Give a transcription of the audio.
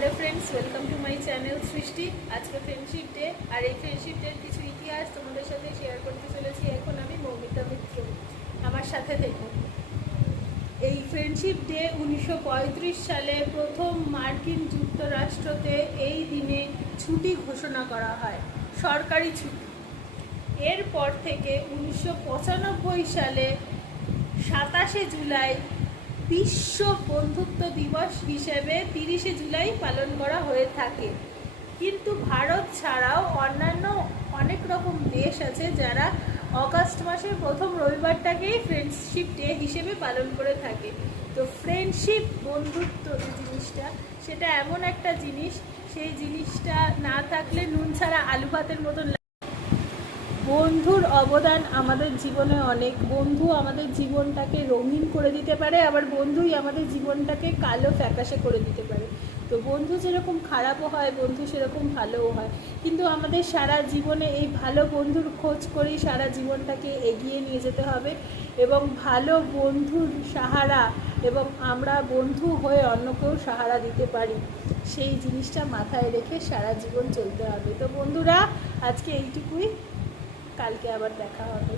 Hello friends, welcome to my channel সৃষ্টি। আজকে friendship day, আর এই ফ্রেন্ডশিপ ডের কিছু ইতিহাস তোমাদের সাথে শেয়ার করতে চলেছি। এখন আমি মৌমিতা মিত্র, আমার সাথে দেখো। এই ফ্রেন্ডশিপ ডে 1935 সালে প্রথম মার্কিন যুক্তরাষ্ট্রতে এই দিনে ছুটি ঘোষণা করা হয়, সরকারি ছুটি। এরপর থেকে 1995 সালে 27শে জুলাই বিশ্ব বন্ধুত্ব দিবস হিসেবে 30শে জুলাই পালন করা হয়ে থাকে। কিন্তু ভারত ছাড়াও অন্যান্য অনেক রকম দেশ আছে যারা অগাস্ট মাসের প্রথম রবিবারটাকেই ফ্রেন্ডশিপ ডে হিসেবে পালন করে থাকে। তো ফ্রেন্ডশিপ, বন্ধুত্ব যে জিনিসটা, সেটা এমন একটা জিনিস, সেই জিনিসটা না থাকলে নুন ছাড়া আলু ভাতের মতন। বন্ধুর অবদান আমাদের জীবনে অনেক। বন্ধু আমাদের জীবনটাকে রঙিন করে দিতে পারে, আবার বন্ধুই আমাদের জীবনটাকে কালো ফ্যাকাশে করে দিতে পারে। তো বন্ধু যেরকম খারাপও হয়, বন্ধু সেরকম ভালোও হয়। কিন্তু আমাদের সারা জীবনে এই ভালো বন্ধুর খোঁজ করেই সারা জীবনটাকে এগিয়ে নিয়ে যেতে হবে, এবং ভালো বন্ধুর সাহারা, এবং আমরা বন্ধু হয়ে অন্যকেও সাহারা দিতে পারি, সেই জিনিসটা মাথায় রেখে সারা জীবন চলতে হবে। তো বন্ধুরা, আজকে এইটুকুই, কালকে আবার দেখা হবে।